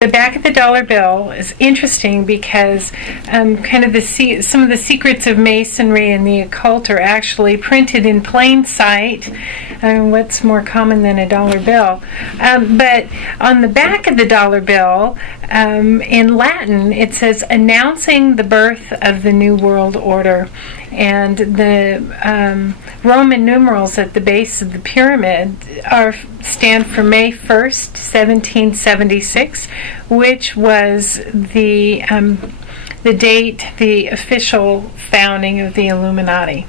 The back of the dollar bill is interesting because kind of some of the secrets of Masonry and the occult are actually printed in plain sight. What's more common than a dollar bill? But on the back of the dollar bill, in Latin, it says, announcing the birth of the New World Order. And the Roman numerals at the base of the pyramid stand for May 1st, 1776, which was the date, the official founding of the Illuminati,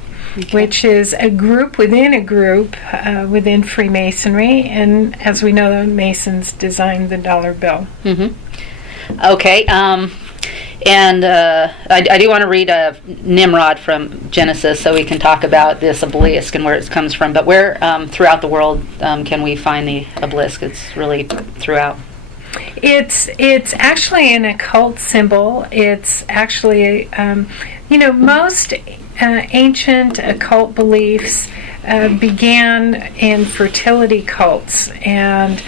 which is a group within Freemasonry, and as we know, the Masons designed the dollar bill. Okay. And I do want to read Nimrod from Genesis so we can talk about this obelisk and where it comes from. But where throughout the world can we find the obelisk? It's really throughout. It's actually an occult symbol. It's actually, most ancient occult beliefs began in fertility cults, and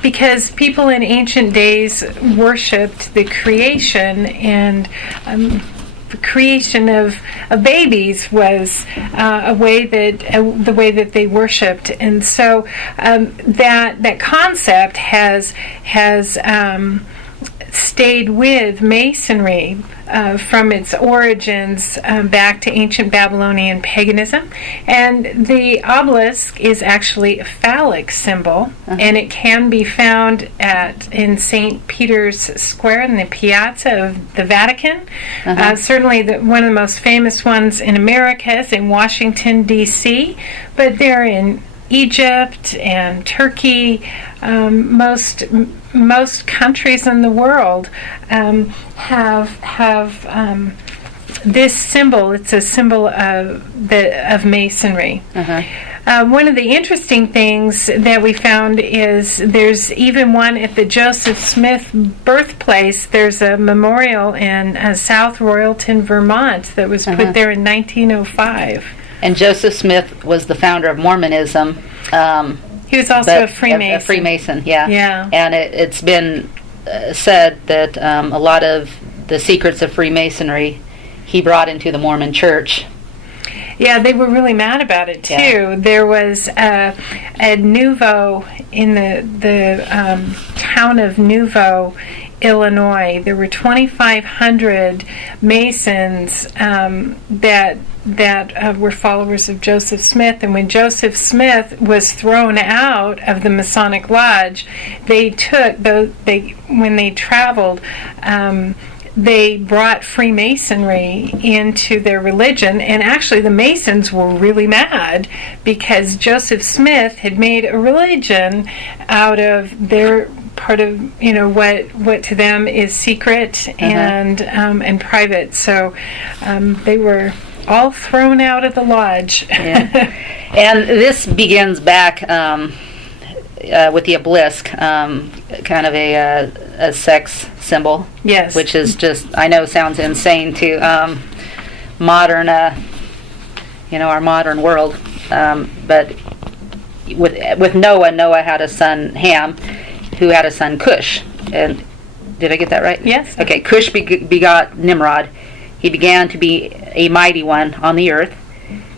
because people in ancient days worshipped the creation, and the creation of babies was the way that they worshipped, and so that concept has stayed with Masonry from its origins back to ancient Babylonian paganism. And the obelisk is actually a phallic symbol, and it can be found in St. Peter's Square in the Piazza of the Vatican. Certainly one of the most famous ones in America is in Washington, D.C., but they're in Egypt and Turkey. Most countries in the world have this symbol. It's a symbol of Masonry. One of the interesting things that we found is there's even one at the Joseph Smith birthplace. There's a memorial in South Royalton, Vermont, that was put there in 1905. And Joseph Smith was the founder of Mormonism. He was also a Freemason. A Freemason, yeah. Yeah. And it's been said that a lot of the secrets of Freemasonry he brought into the Mormon Church. Yeah, they were really mad about it too. Yeah. There was a Nouveau in the town of Nouveau, Illinois. There were 2,500 Masons that were followers of Joseph Smith, and when Joseph Smith was thrown out of the Masonic Lodge, when they traveled, they brought Freemasonry into their religion, and actually the Masons were really mad because Joseph Smith had made a religion out of their part of what to them is secret and private. So they were all thrown out of the lodge. Yeah. And this begins back with the obelisk, kind of a sex symbol. Yes. Which is just, I know sounds insane to modern, our modern world. But with Noah had a son, Ham, who had a son, Cush. And did I get that right? Yes. Okay, Cush begot Nimrod. He began to be a mighty one on the earth.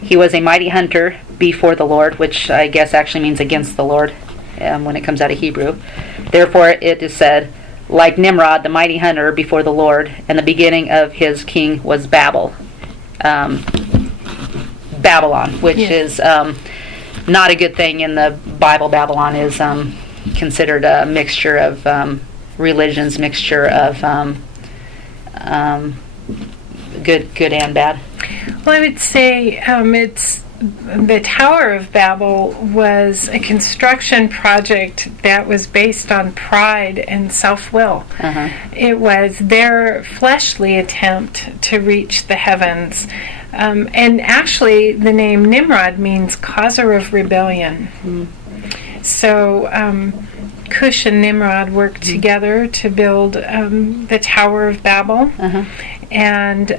He was a mighty hunter before the Lord, which I guess actually means against the Lord when it comes out of Hebrew. Therefore it is said, like Nimrod, the mighty hunter before the Lord, and the beginning of his king was Babylon, which is not a good thing in the Bible. Babylon is considered a mixture of religions, mixture of good and bad. Well, I would say it's the Tower of Babel was a construction project that was based on pride and self-will. It was their fleshly attempt to reach the heavens. And actually, the name Nimrod means causer of rebellion. So Cush and Nimrod worked together to build the Tower of Babel. And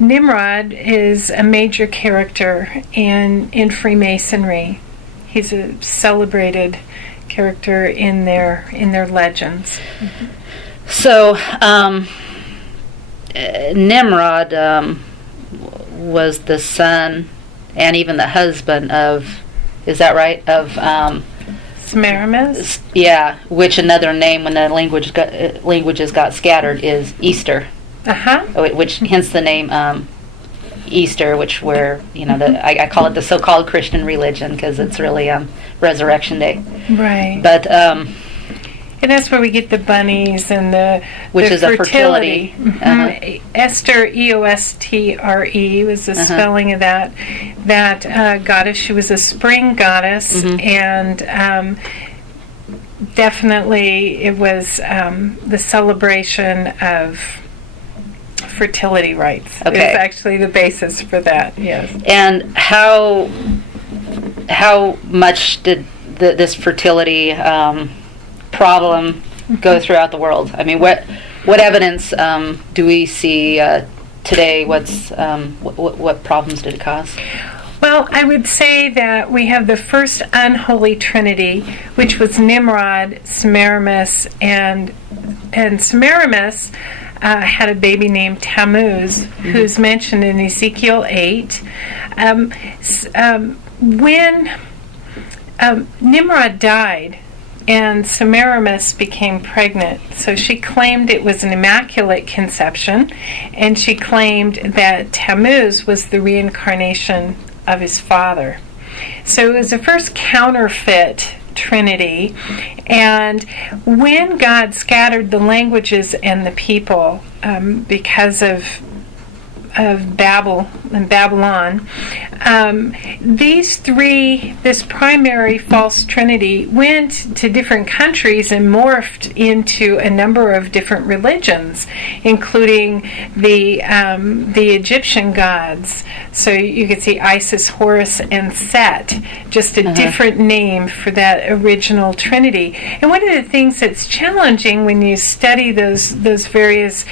Nimrod is a major character in Freemasonry. He's a celebrated character in their legends. So, Nimrod was the son and even the husband of, is that right? Of Semiramis? Yeah, which another name when the languages got scattered is Easter. Which hence the name Easter, which I call it the so-called Christian religion because it's really Resurrection Day. Right. But and that's where we get the bunnies and which is fertility. a fertility. Mm-hmm. Esther, Eostre, was the spelling of that goddess. She was a spring goddess, and definitely it was the celebration of fertility rites. Okay. Is actually the basis for that. Yes. And how much did this fertility problem go throughout the world? I mean, what evidence do we see today? What problems did it cause? Well, I would say that we have the first unholy trinity, which was Nimrod, Semiramis, and Semiramis had a baby named Tammuz, who's mentioned in Ezekiel 8. When Nimrod died, and Semiramis became pregnant. So she claimed it was an immaculate conception, and she claimed that Tammuz was the reincarnation of his father. So it was the first counterfeit trinity. And when God scattered the languages and the people because of Babylon, this primary false trinity went to different countries and morphed into a number of different religions, including the Egyptian gods. So you could see Isis, Horus, and Set, just a different name for that original trinity. And one of the things that's challenging when you study those various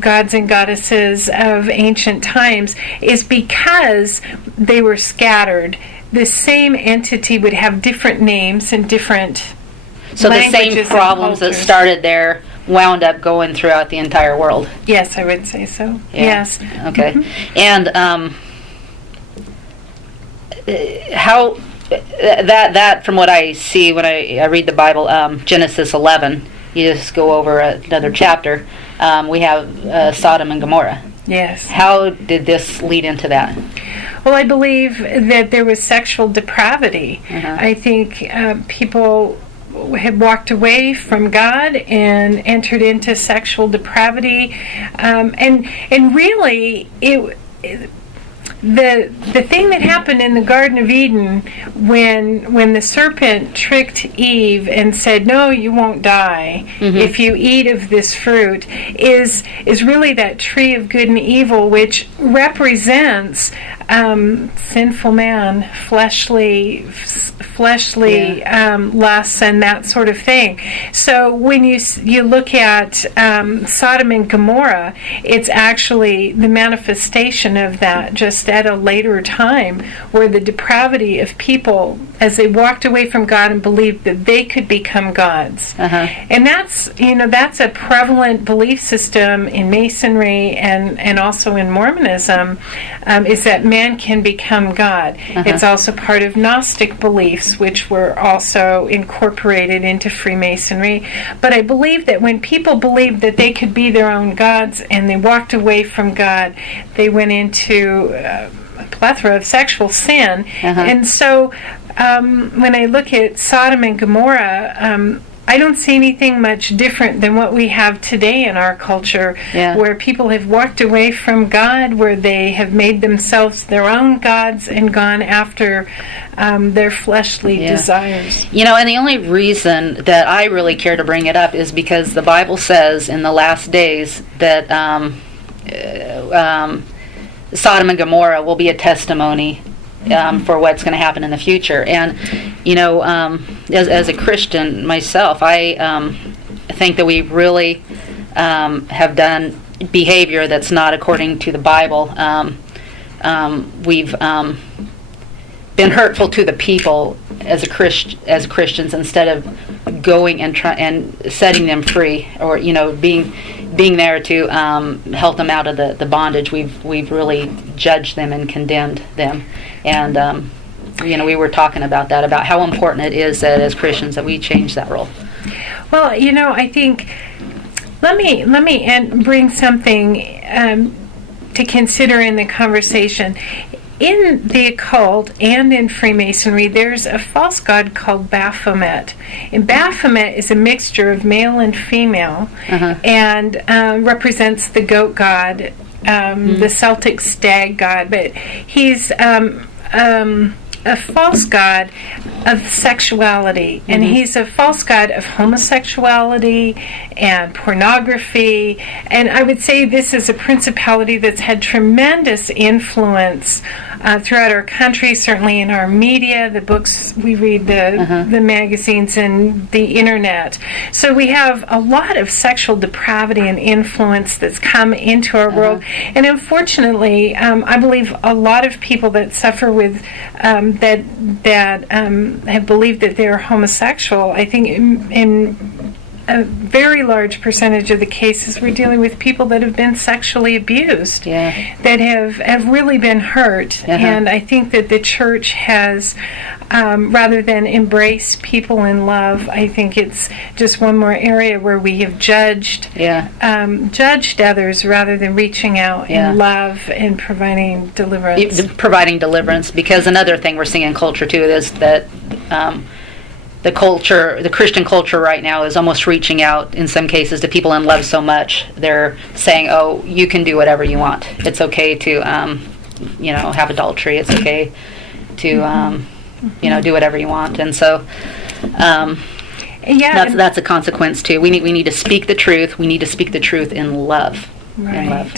gods and goddesses of ancient times is because they were scattered, the same entity would have different names and different so the languages same problems that started there wound up going throughout the entire world. Yes, I would say so. Yeah. Yes. Okay. And how that from what I see when I read the Bible, Genesis 11, you just go over another chapter. We have Sodom and Gomorrah. Yes. How did this lead into that? Well, I believe that there was sexual depravity. I think people had walked away from God and entered into sexual depravity, and really the thing that happened in the Garden of Eden when the serpent tricked Eve and said, "No, you won't die if you eat of this fruit," is really that tree of good and evil, which represents sinful man, fleshly lusts and that sort of thing. So when you look at Sodom and Gomorrah, it's actually the manifestation of that, just at a later time, where the depravity of people, as they walked away from God and believed that they could become gods. And that's a prevalent belief system in Masonry and also in Mormonism, is that man can become God. It's also part of Gnostic beliefs, which were also incorporated into Freemasonry. But I believe that when people believed that they could be their own gods and they walked away from God, they went into a plethora of sexual sin. And so when I look at Sodom and Gomorrah, I don't see anything much different than what we have today in our culture, where people have walked away from God, where they have made themselves their own gods and gone after their fleshly desires. And the only reason that I really care to bring it up is because the Bible says in the last days that Sodom and Gomorrah will be a testimony for what's going to happen in the future. And as a Christian myself, I think that we really have done behavior that's not according to the Bible. We've been hurtful to the people as Christians instead of going and setting them free, or being there to help them out of the bondage. We've really judged them and condemned them, and we were talking about that, about how important it is that as Christians that we change that role. Well, I think let me bring something to consider in the conversation. In the occult and in Freemasonry, there's a false god called Baphomet. And Baphomet is a mixture of male and female, and represents the goat god, the Celtic stag god. But he's a false god of sexuality, and he's a false god of homosexuality and pornography. And I would say this is a principality that's had tremendous influence throughout our country, certainly in our media, the books we read, the magazines, and the internet. So we have a lot of sexual depravity and influence that's come into our world. And unfortunately, I believe a lot of people that suffer with that have believed that they're homosexual, I think in a very large percentage of the cases we're dealing with people that have been sexually abused, that have really been hurt. And I think that the church has, rather than embrace people in love, I think it's just one more area where we have judged others rather than reaching out in love and providing deliverance. Because another thing we're seeing in culture too is that the Christian culture right now is almost reaching out in some cases to people in love so much. They're saying, "Oh, you can do whatever you want. It's okay to, have adultery. It's okay to, do whatever you want." And so, that's a consequence too. We need to speak the truth. We need to speak the truth in love. Right. In love.